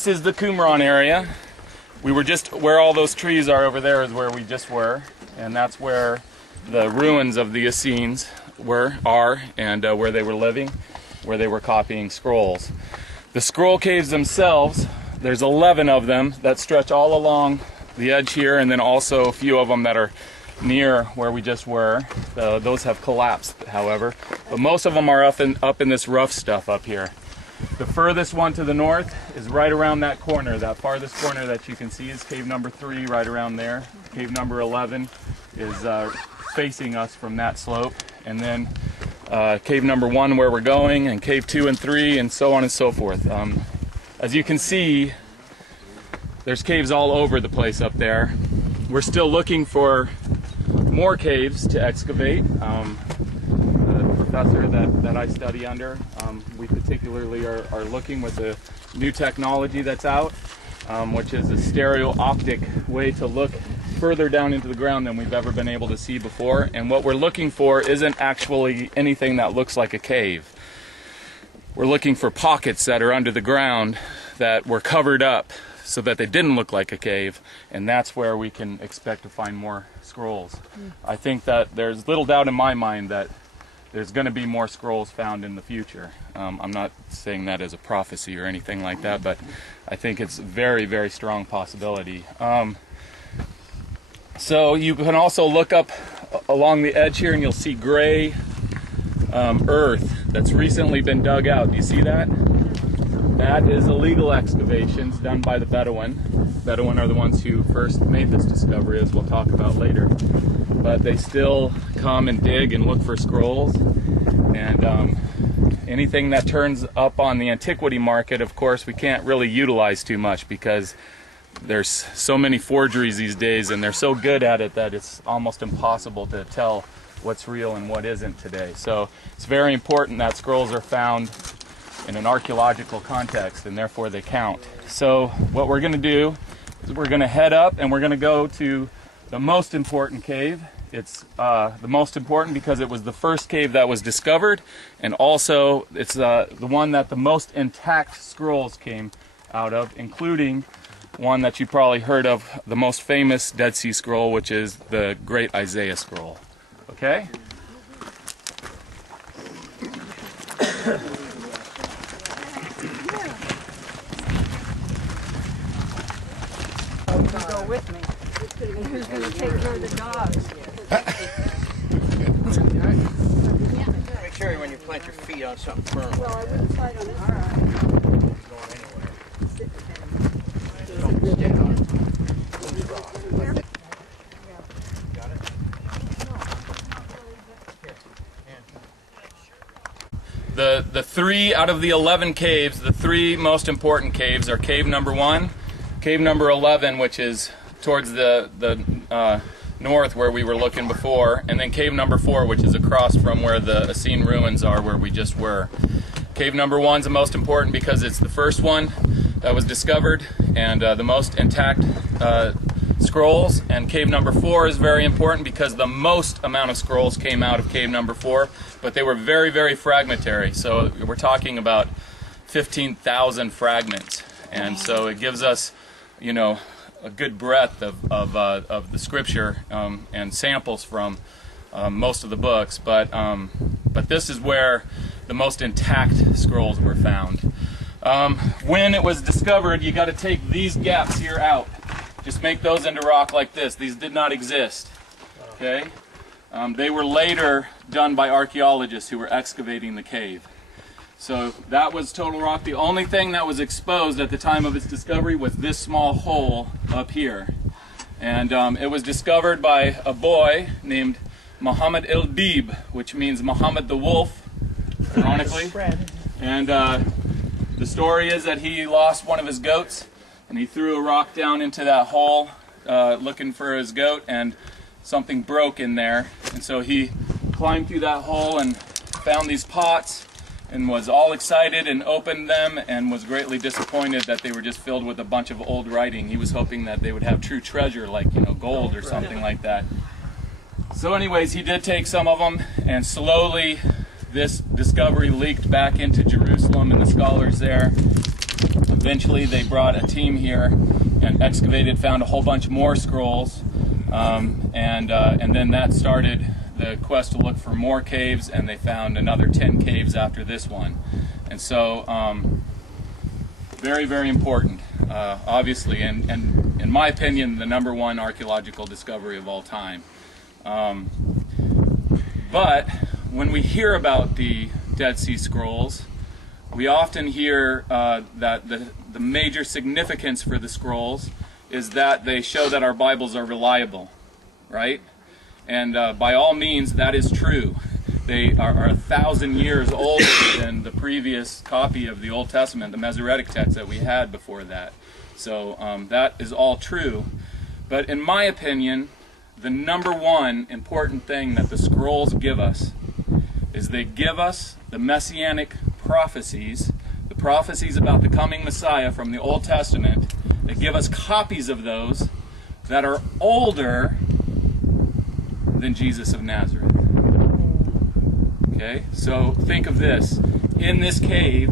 this is the Qumran area. We were just where all those trees are over there is where we just were, and that's where the ruins of the Essenes are, and where they were living, where they were copying scrolls. The scroll caves themselves, there's 11 of them that stretch all along the edge here, and then also a few of them that are near where we just were. Those have collapsed, however, but most of them are up in this rough stuff up here. The furthest one to the north is right around that corner. That farthest corner that you can see is cave number 3, right around there. Cave number 11 is facing us from that slope, and then cave number 1 where we're going, and cave 2 and 3, and so on and so forth. As you can see, there's caves all over the place up there. We're still looking for more caves to excavate. The professor that I study under, we particularly are looking with the new technology that's out, which is a stereo-optic way to look further down into the ground than we've ever been able to see before. And what we're looking for isn't actually anything that looks like a cave. We're looking for pockets that are under the ground that were covered up so that they didn't look like a cave, and that's where we can expect to find more scrolls. I think that there's little doubt in my mind that there's going to be more scrolls found in the future. I'm not saying that as a prophecy or anything like that, but I think it's a very, very strong possibility. So you can also look up along the edge here and you'll see gray earth that's recently been dug out. Do you see that? That is illegal excavations done by the Bedouin. Bedouin are the ones who first made this discovery, as we'll talk about later. But they still come and dig and look for scrolls. And anything that turns up on the antiquity market, of course, we can't really utilize too much because there's so many forgeries these days, and they're so good at it that it's almost impossible to tell what's real and what isn't today. So it's very important that scrolls are found in an archaeological context, and therefore they count. So what we're going to do is we're going to head up and we're going to go to the most important cave. It's the most important because it was the first cave that was discovered, and also it's the one that the most intact scrolls came out of, including one that you probably heard of, the most famous Dead Sea Scroll, which is the Great Isaiah Scroll. Okay? Go with me. And who's going to take care of the dogs? Make sure when you plant your feet on something firm. Well, I wouldn't slide on this. All right. Going anywhere. Don't stand on it. Got it? The 3 out of the 11 caves, the 3 most important caves are cave number 1, cave number 11, which is towards the north where we were looking before, and then cave number 4, which is across from where the Essene ruins are, where we just were. Cave number 1 is the most important because it's the first one that was discovered and the most intact scrolls, and cave number 4 is very important because the most amount of scrolls came out of cave number 4, but they were very, very fragmentary. So we're talking about 15,000 fragments, and so it gives us, you know, a good breadth of the scripture and samples from most of the books, but this is where the most intact scrolls were found. When it was discovered, you got to take these gaps here out. Just make those into rock like this. These did not exist. Okay, they were later done by archaeologists who were excavating the cave. So that was total rock. The only thing that was exposed at the time of its discovery was this small hole up here. And it was discovered by a boy named Muhammad el-Dib, which means Muhammad the Wolf, ironically. And the story is that he lost one of his goats, and he threw a rock down into that hole looking for his goat, and something broke in there. And so he climbed through that hole and found these pots, and was all excited and opened them and was greatly disappointed that they were just filled with a bunch of old writing. He was hoping that they would have true treasure, like, you know, gold or something like that. So anyways, he did take some of them, and slowly this discovery leaked back into Jerusalem, and the scholars there Eventually they brought a team here and excavated, found a whole bunch more scrolls, and then that started the quest to look for more caves, and they found another 10 caves after this one. And so very, very important, obviously, and in my opinion, the #1 archaeological discovery of all time. But when we hear about the Dead Sea Scrolls, we often hear that the major significance for the scrolls is that they show that our Bibles are reliable, right? And by all means, that is true. They are 1,000 years older than the previous copy of the Old Testament, the Masoretic text that we had before that. So that is all true. But in my opinion, the #1 important thing that the scrolls give us is they give us the messianic prophecies, the prophecies about the coming Messiah from the Old Testament. They give us copies of those that are older than Jesus of Nazareth. Okay, so think of this. In this cave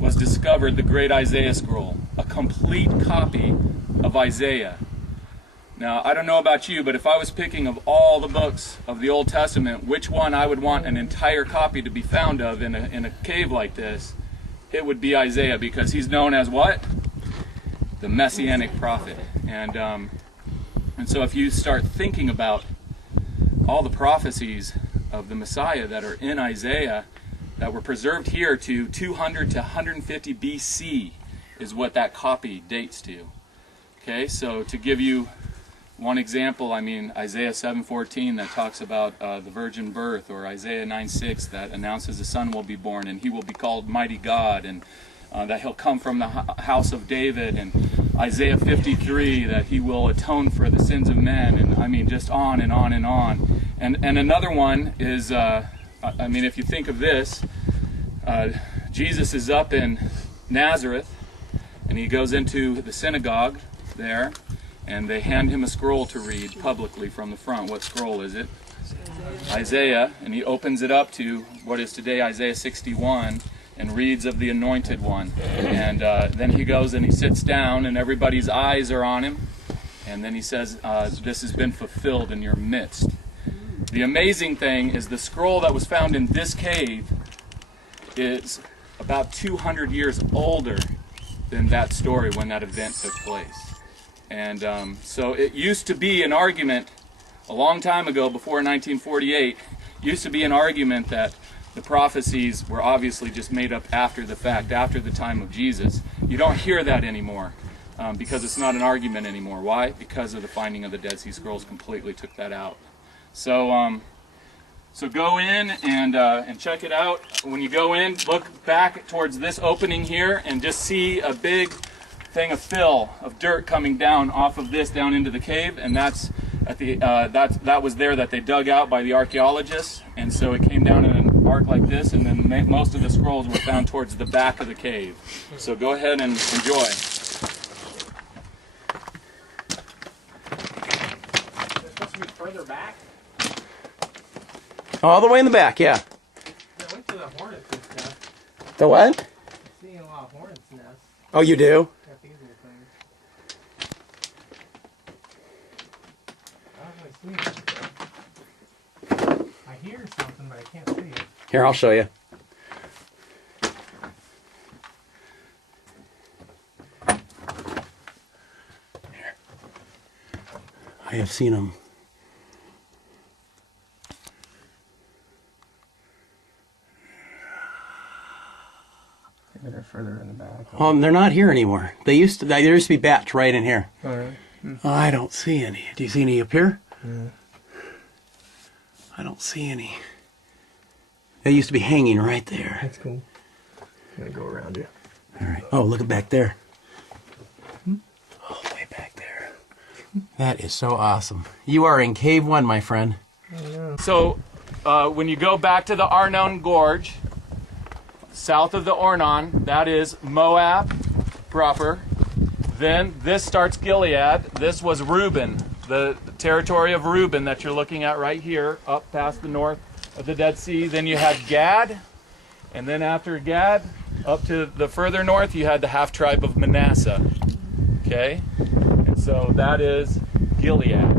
was discovered the great Isaiah scroll, a complete copy of Isaiah. Now, I don't know about you, but if I was picking of all the books of the Old Testament, which one I would want an entire copy to be found of in a cave like this, it would be Isaiah, because he's known as what? The Messianic prophet. And so if you start thinking about all the prophecies of the Messiah that are in Isaiah that were preserved here to 200 to 150 BC is what that copy dates to. Okay, so to give you one example, I mean Isaiah 7:14 that talks about the virgin birth, or Isaiah 9:6 that announces a son will be born and he will be called Mighty God, and that he'll come from the house of David, and Isaiah 53 that he will atone for the sins of men, and I mean just on and on and on. And another one is, I mean, if you think of this, Jesus is up in Nazareth and he goes into the synagogue there, and they hand him a scroll to read publicly from the front. What scroll is it? Isaiah. And he opens it up to what is today Isaiah 61 and reads of the Anointed One. And then he goes and he sits down and everybody's eyes are on him. And then he says, this has been fulfilled in your midst. The amazing thing is the scroll that was found in this cave is about 200 years older than that story when that event took place. And so it used to be an argument a long time ago, before 1948, used to be an argument that the prophecies were obviously just made up after the fact, after the time of Jesus. You don't hear that anymore because it's not an argument anymore. Why? Because of the finding of the Dead Sea Scrolls completely took that out. So so go in and check it out. When you go in, look back towards this opening here and just see a big thing of fill, of dirt coming down off of this down into the cave, and that's at the that was there that they dug out by the archaeologists, and so it came down in an arc like this, and then most of the scrolls were found towards the back of the cave. So go ahead and enjoy. They're supposed to be further back. All the way in the back, yeah. I went to the hornets and stuff. The what? I'm seeing a lot of hornets' nests. Oh, you do? Got these little things. I don't really see it. I hear something, but I can't see it. Here, I'll show you. Here. I have seen them. They're further in the back. They're not here anymore. There used to be bats right in here. Alright. Oh, I don't see any. Do you see any up here? I don't see any. They used to be hanging right there. That's cool. I'm gonna go around you. All right. Oh, look at back there. Oh, way back there. That is so awesome. You are in Cave 1, my friend. So when you go back to the Arnon Gorge, south of the Ornon, that is Moab proper. Then this starts Gilead. This was Reuben, the territory of Reuben that you're looking at right here, up past the north of the Dead Sea. Then you had Gad, and then after Gad, Up to the further north, you had the half-tribe of Manasseh. Okay? And so that is Gilead.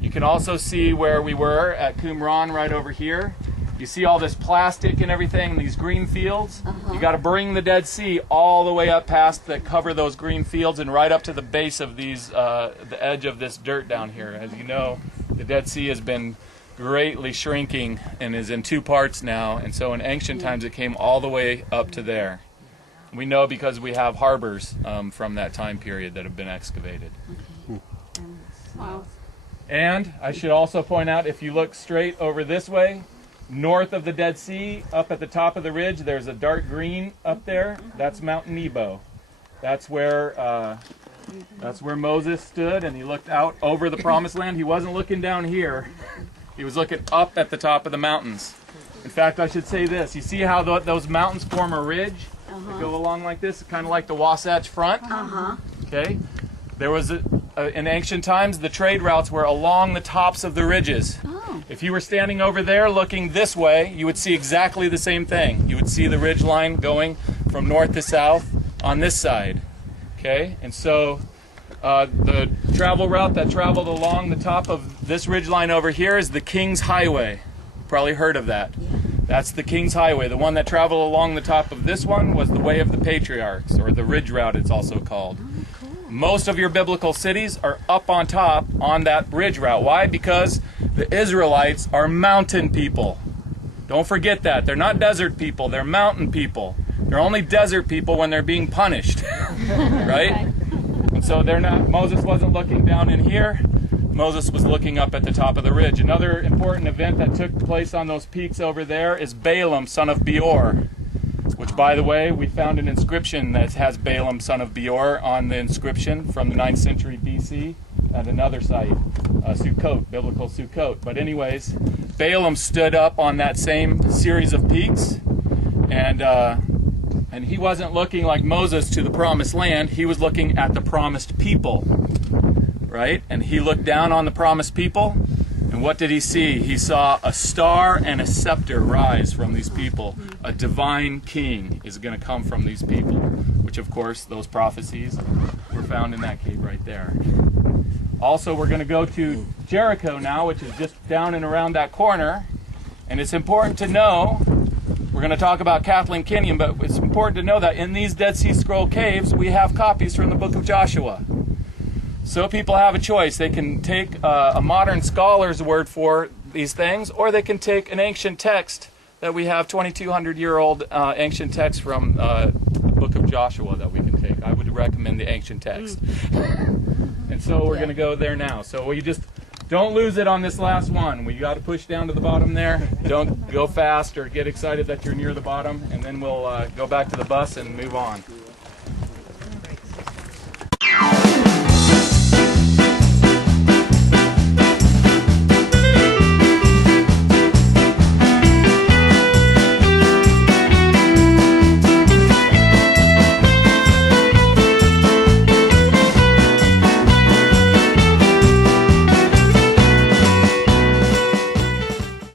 You can also see where we were at Qumran right over here. You see all this plastic and everything, these green fields? You got to bring the Dead Sea all the way up past that cover those green fields and right up to the base of these, the edge of this dirt down here. As you know, the Dead Sea has been greatly shrinking and is in two parts now, and so in ancient times it came all the way up to there. We know because we have harbors from that time period that have been excavated. Wow. And I should also point out, if you look straight over this way, north of the Dead Sea, up at the top of the ridge, there's a dark green up there. That's Mount Nebo. That's where Moses stood, and he looked out over the Promised Land. He wasn't looking down here. He was looking up at the top of the mountains. In fact, I should say this. You see how those mountains form a ridge that go along like this, kind of like the Wasatch Front? Okay. There was in ancient times, the trade routes were along the tops of the ridges. If you were standing over there looking this way, you would see exactly the same thing. You would see the ridge line going from north to south on this side. Okay, and so the travel route that traveled along the top of this ridge line over here is the King's Highway. You've probably heard of that. That's the King's Highway. The one that traveled along the top of this one was the Way of the Patriarchs, or the Ridge Route it's also called. Most of your biblical cities are up on top on that ridge route. Why? Because the Israelites are mountain people. Don't forget that. They're not desert people. They're mountain people. They're only desert people when they're being punished. Right? And so they're not. Moses wasn't looking down in here. Moses was looking up at the top of the ridge. Another important event that took place on those peaks over there is Balaam, son of Beor. Which, by the way, we found an inscription that has Balaam, son of Beor, on the inscription from the 9th century BC at another site, Sukkot, biblical Sukkot. But anyways, Balaam stood up on that same series of peaks, and he wasn't looking like Moses to the promised land. He was looking at the promised people, right? And he looked down on the promised people, and what did he see? He saw a star and a scepter rise from these people. A divine king is going to come from these people, which of course those prophecies were found in that cave right there. Also, we're going to go to Jericho now, which is just down and around that corner. And it's important to know, we're going to talk about Kathleen Kenyon, but it's important to know that in these Dead Sea Scroll caves, we have copies from the book of Joshua. So people have a choice. They can take a modern scholar's word for these things, or they can take an ancient text that we have, 2,200-year-old ancient text from the book of Joshua that we can take. I would recommend the ancient text. And so we're going to go there now. So we just don't lose it on this last one. We got to push down to the bottom there. Don't go fast or get excited that you're near the bottom, and then we'll go back to the bus and move on.